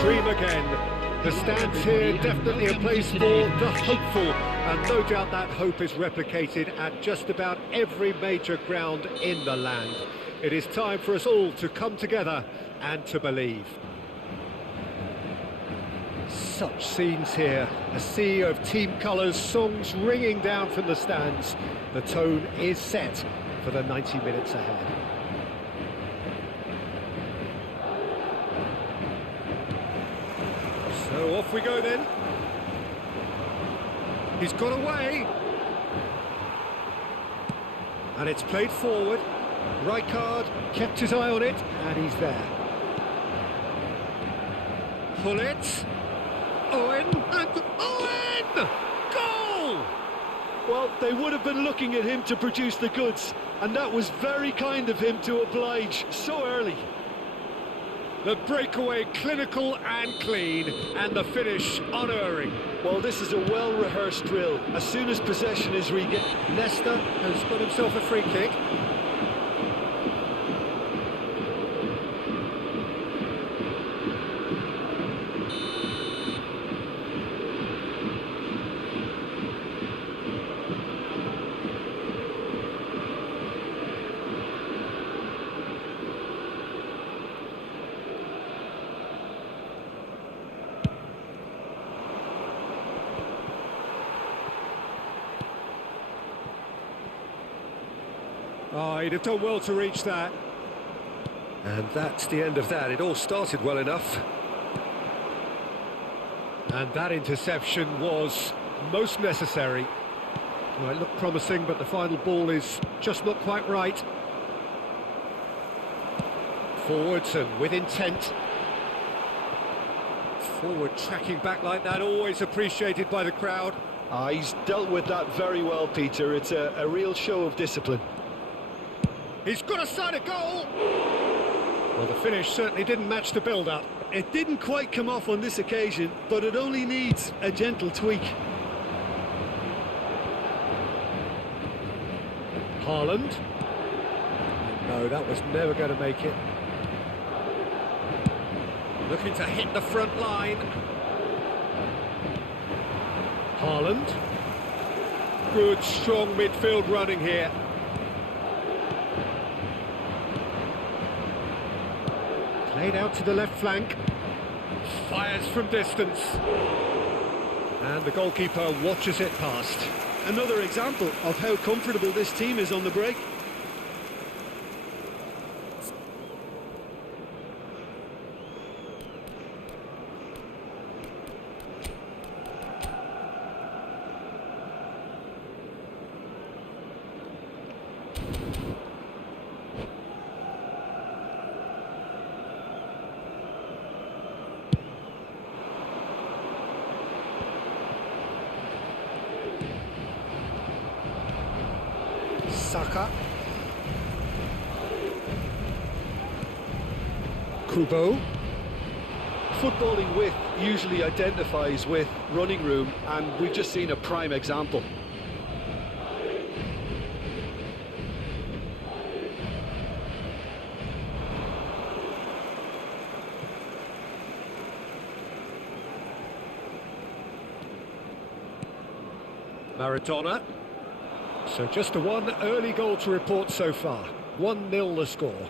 dream again. The stands here, definitely a place for the hopeful, and no doubt that hope is replicated at just about every major ground in the land. It is time for us all to come together and to believe. Such scenes here, a sea of team colours, songs ringing down from the stands. The tone is set for the 90 minutes ahead. So off we go then. He's got away. And it's played forward. Rijkaard kept his eye on it, and he's there. Pull it. Owen, and Owen! Goal! Well, they would have been looking at him to produce the goods, and that was very kind of him to oblige so early. The breakaway clinical and clean, and the finish unerring. Well, this is a well-rehearsed drill. As soon as possession is regained... Leicester has got himself a free kick. Oh, he'd have done well to reach that. And that's the end of that. It all started well enough. And that interception was most necessary. Well, it looked promising, but the final ball is just not quite right. Forwards and with intent. Forward tracking back like that, always appreciated by the crowd. He's dealt with that very well, Peter. It's a real show of discipline. He's got a side of goal! Well, the finish certainly didn't match the build-up. It didn't quite come off on this occasion, but it only needs a gentle tweak. Haaland. No, that was never going to make it. Looking to hit the front line. Haaland. Good, strong midfield running here. Played out to the left flank. Fires from distance. And the goalkeeper watches it past. Another example of how comfortable this team is on the break. Saka. Kubo. Footballing width usually identifies with running room, and we've just seen a prime example. Maradona. So just the one early goal to report so far. 1-0 the score.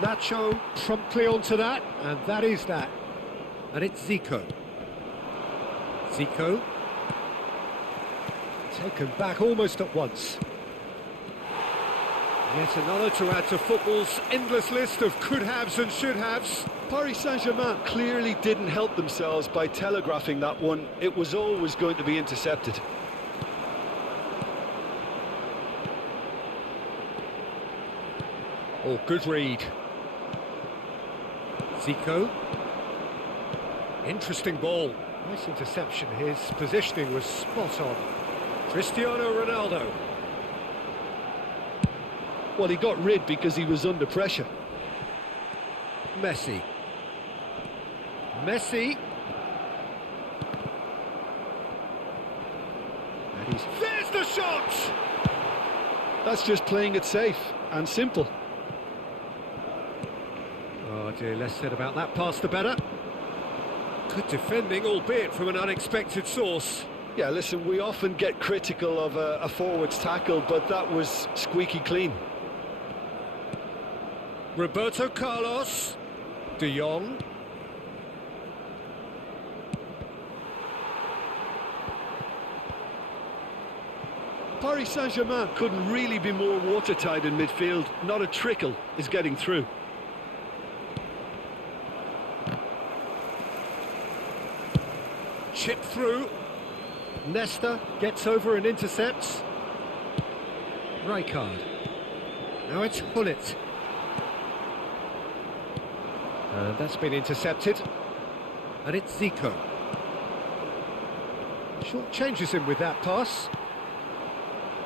Nacho promptly onto that, and that is that. And it's Zico. Zico. Taken back almost at once. Yet another to add to football's endless list of could-haves and should-haves. Paris Saint-Germain clearly didn't help themselves by telegraphing that one. It was always going to be intercepted. Oh, good read. Zico. Interesting ball. Nice interception. His positioning was spot on. Cristiano Ronaldo. Well, he got rid because he was under pressure. Messi. Messi. And there's the shot! That's just playing it safe and simple. Oh dear, less said about that pass the better. Good defending, albeit from an unexpected source. Yeah, listen, we often get critical of a forward's tackle, but that was squeaky clean. Roberto Carlos. De Jong. Paris Saint-Germain couldn't really be more watertight in midfield. Not a trickle is getting through. Chip through. Nesta gets over and intercepts. Rijkaard. Now it's Gullit. And that's been intercepted. And it's Zico. Short changes him with that pass.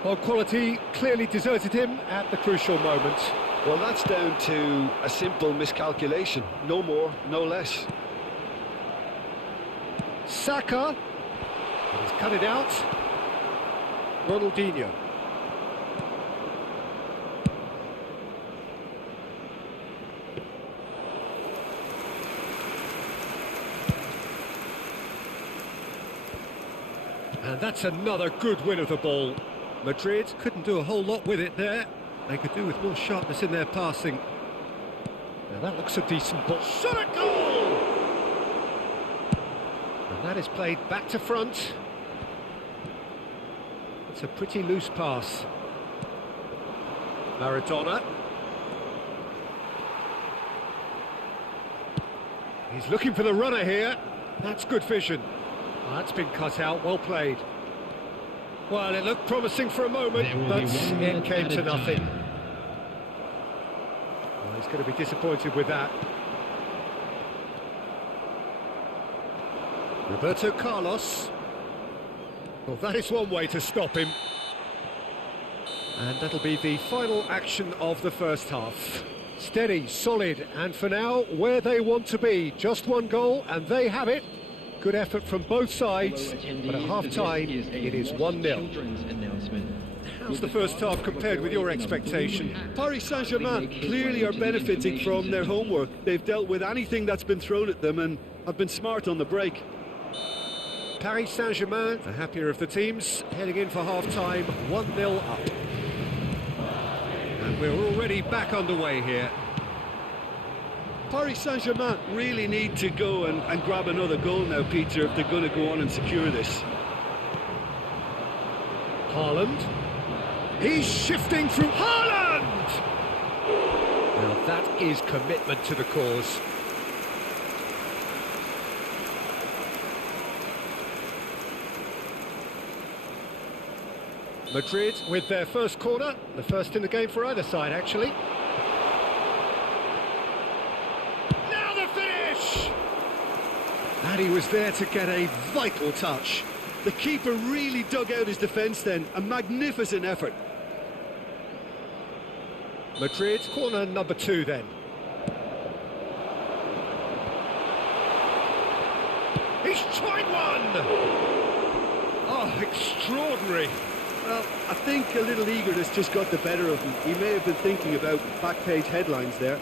Well, quality clearly deserted him at the crucial moment. Well, that's down to a simple miscalculation. No more, no less. Saka. He's cut it out. Ronaldinho. And that's another good win of the ball. Madrid couldn't do a whole lot with it there. They could do with more sharpness in their passing. Now that looks a decent ball. Shot at goal! And that is played back to front. It's a pretty loose pass. Maradona. He's looking for the runner here. That's good vision. Oh, that's been cut out, well played. Well, it looked promising for a moment, but it came to nothing. Well, he's going to be disappointed with that. Roberto Carlos. Well, that is one way to stop him. And that'll be the final action of the first half. Steady, solid, and for now, where they want to be. Just one goal, and they have it. Good effort from both sides, but at half-time, it is 1-0. How's the first half compared with your expectation? Paris Saint-Germain clearly are benefiting from their homework. They've dealt with anything that's been thrown at them and have been smart on the break. Paris Saint-Germain, the happier of the teams, heading in for half-time, 1-0 up. And we're already back underway here. Paris Saint-Germain really need to go and grab another goal now, Peter, if they're going to go on and secure this. Haaland. He's shifting through Haaland! Now that is commitment to the cause. Madrid with their first corner, the first in the game for either side, actually. And he was there to get a vital touch. The keeper really dug out his defence then. A magnificent effort. Madrid, corner number 2 then. He's tried one! Oh, extraordinary. Well, I think a little eagerness just got the better of him. He may have been thinking about back-page headlines there.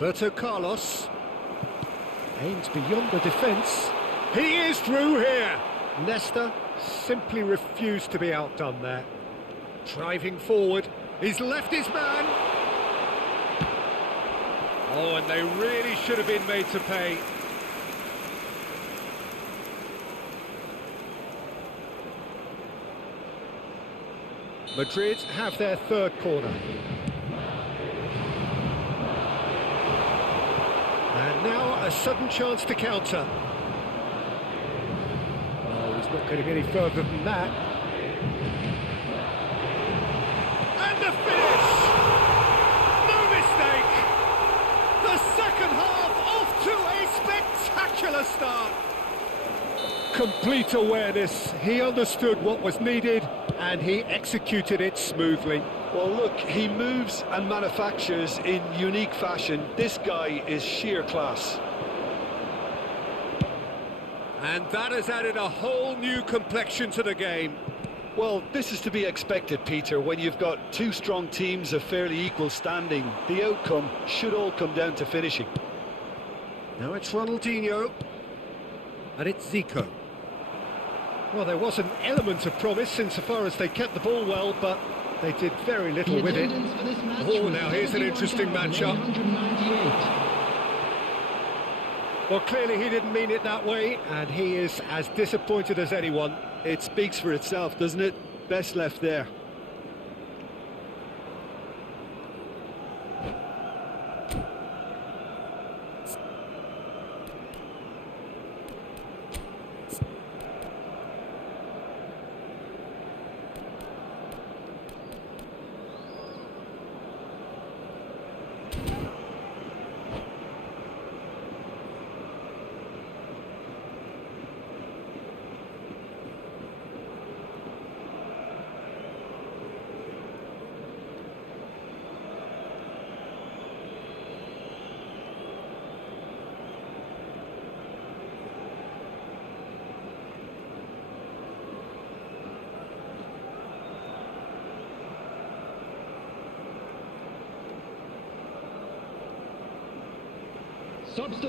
Roberto Carlos aims beyond the defence. He is through here. Nesta simply refused to be outdone there. Driving forward, he's left his man. Oh, and they really should have been made to pay. Madrid have their third corner. And now a sudden chance to counter. Oh, he's not going to get any further than that. And the finish! No mistake! The second half off to a spectacular start. Complete awareness. He understood what was needed and he executed it smoothly. Well, look, he moves and manufactures in unique fashion. This guy is sheer class. And that has added a whole new complexion to the game. Well, this is to be expected, Peter. When you've got two strong teams of fairly equal standing, the outcome should all come down to finishing. Now it's Ronaldinho. And it's Zico. Well, there was an element of promise insofar as they kept the ball well, but they did very little with it. Oh, now here's an interesting matchup. Well, clearly he didn't mean it that way, and he is as disappointed as anyone. It speaks for itself, doesn't it? Best left there.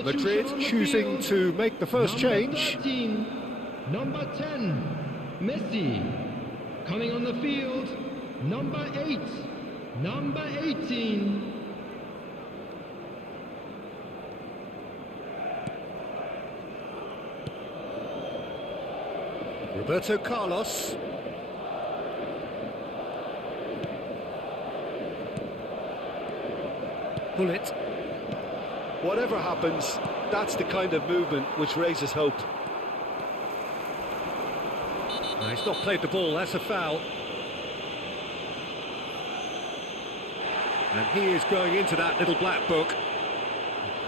Madrid choosing to make the first change. 13, number 10, Messi. Coming on the field, number 8, number 18. Roberto Carlos. Bullet. Whatever happens, that's the kind of movement which raises hope. No, he's not played the ball, that's a foul. And he is going into that little black book.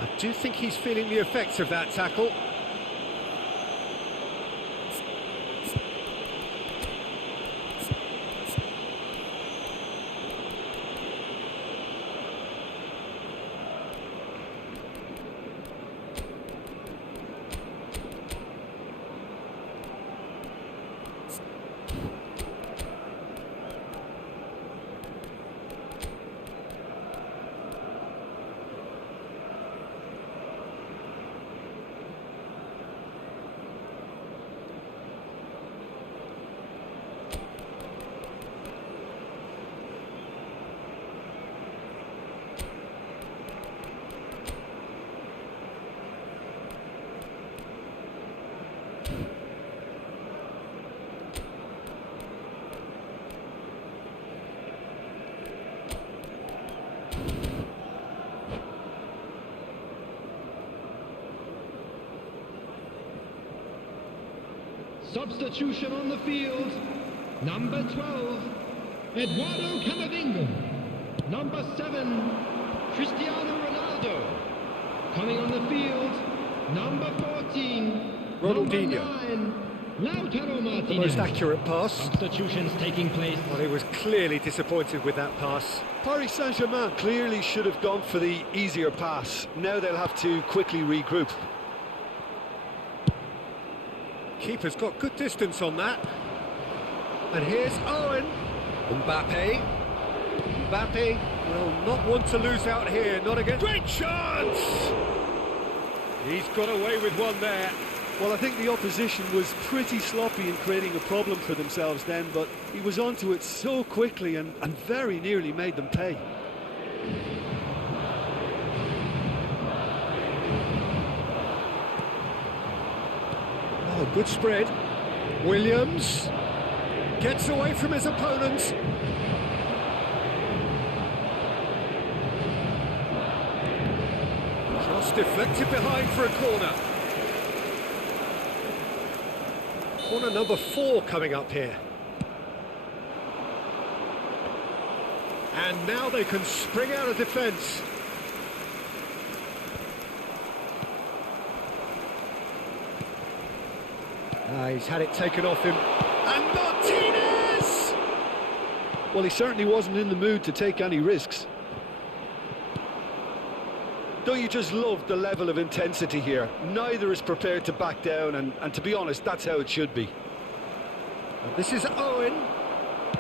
I do think he's feeling the effects of that tackle. Substitution on the field, number 12, Eduardo Camavinga. Number 7, Cristiano Ronaldo. Coming on the field, number 14, Ronaldinho. Number 9, Lautaro Martinez. The most accurate pass. Substitutions taking place. Well, he was clearly disappointed with that pass. Paris Saint-Germain clearly should have gone for the easier pass. Now they'll have to quickly regroup. Keeper's got good distance on that. And here's Owen. Mbappe. Mbappe will not want to lose out here, not against... Great chance! He's got away with one there. Well, I think the opposition was pretty sloppy in creating a problem for themselves then, but he was onto it so quickly and very nearly made them pay. Oh, good spread. Williams gets away from his opponents. Cross deflected behind for a corner. Corner number 4 coming up here. And now they can spring out of defence. He's had it taken off him. And Martinez! Well, he certainly wasn't in the mood to take any risks. Don't you just love the level of intensity here. Neither is prepared to back down, and to be honest, that's how it should be. And this is Owen.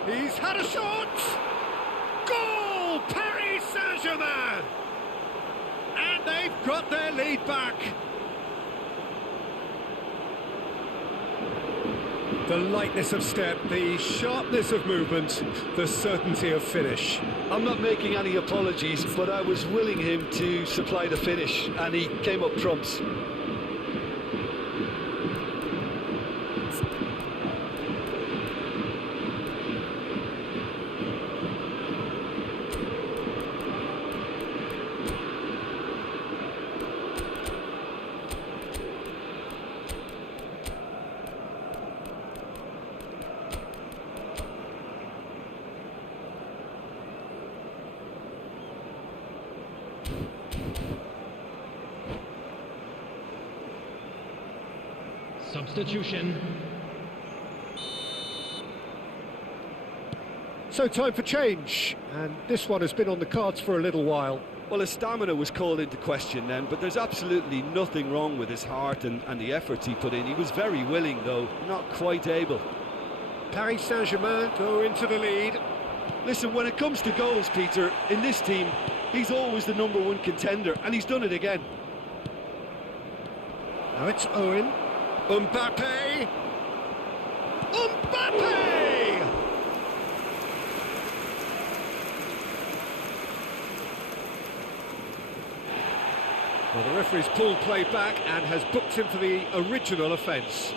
He's had a shot! Goal! Paris Saint-Germain! And they've got their lead back. The lightness of step, the sharpness of movement, the certainty of finish. I'm not making any apologies, but I was willing him to supply the finish, and he came up trumps. Substitution. So time for change, and this one has been on the cards for a little while. Well, his stamina was called into question then, but there's absolutely nothing wrong with his heart and the efforts he put in. He was very willing, though, not quite able. Paris Saint-Germain go into the lead. Listen, when it comes to goals, Peter, in this team, he's always the #1 contender, and he's done it again. Now it's Owen. Mbappe! Mbappe! Well, the referee's pulled play back and has booked him for the original offence.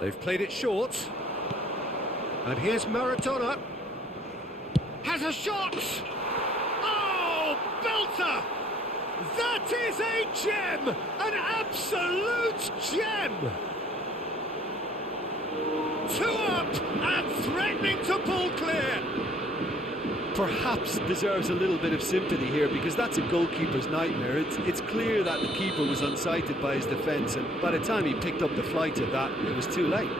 They've played it short. And here's Maradona. Has a shot! Oh, belter! That is a gem! An absolute gem! 2 up and threatening to pull clear. Perhaps deserves a little bit of sympathy here, because that's a goalkeeper's nightmare. It's clear that the keeper was unsighted by his defence, and by the time he picked up the flight of that, it was too late.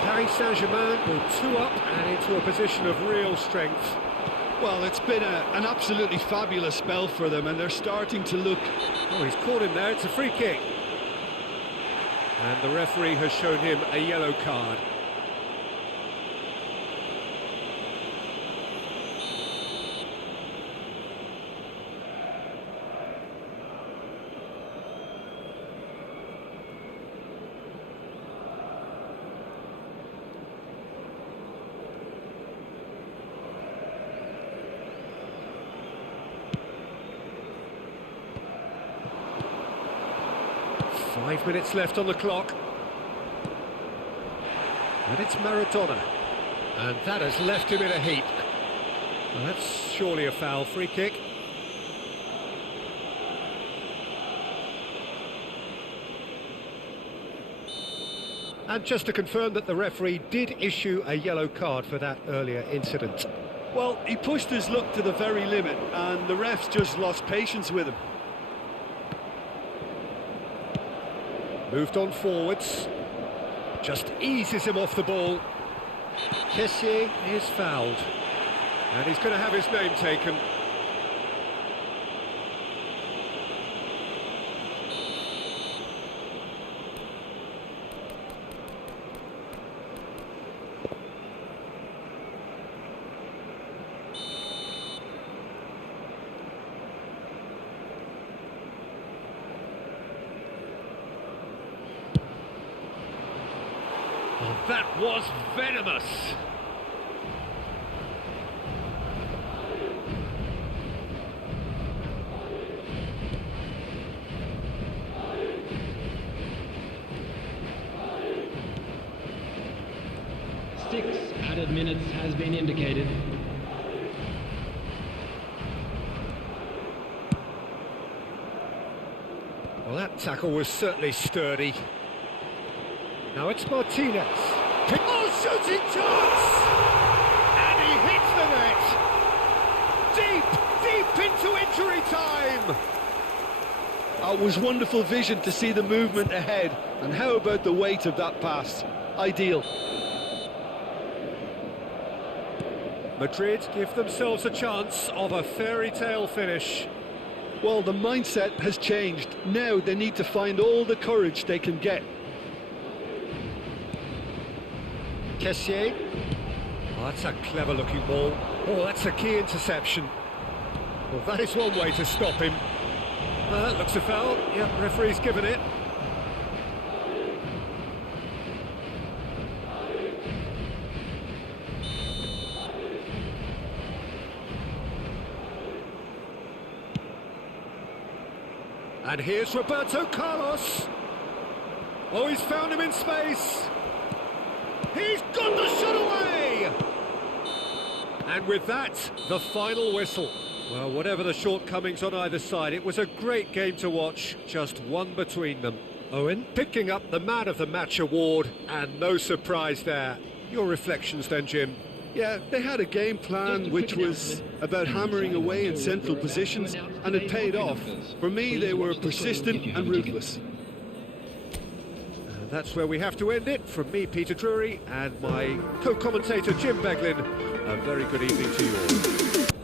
Paris Saint-Germain go 2 up and into a position of real strength. Well, it's been an absolutely fabulous spell for them, and they're starting to look... Oh, he's caught him there, it's a free kick. And the referee has shown him a yellow card. Five minutes left on the clock. And it's Maradona. And that has left him in a heap. Well, that's surely a foul. Free kick. And just to confirm that the referee did issue a yellow card for that earlier incident. Well, he pushed his luck to the very limit, and the refs just lost patience with him. Moved on forwards. Just eases him off the ball. Kessie is fouled. And he's going to have his name taken. Oh, that was venomous. Six added minutes has been indicated. Well, that tackle was certainly sturdy. Now it's Martinez. Oh, shooting chance! And he hits the net! Deep into injury time! It was wonderful vision to see the movement ahead. And how about the weight of that pass? Ideal. Madrid give themselves a chance of a fairy tale finish. Well, the mindset has changed. Now they need to find all the courage they can get. Kessie. Oh, that's a clever looking ball. Oh, that's a key interception. Well, that is one way to stop him. That looks a foul. Yeah, referee's given it. And here's Roberto Carlos. Oh, he's found him in space. He's got the shot away! And with that, the final whistle. Well, whatever the shortcomings on either side, it was a great game to watch, just one between them. Owen picking up the Man of the Match award, and no surprise there. Your reflections then, Jim? Yeah, they had a game plan which was about hammering away in central positions, and it paid off. For me, they were persistent and ruthless. That's where we have to end it. From me, Peter Drury, and my co-commentator, Jim Beglin. A very good evening to you all.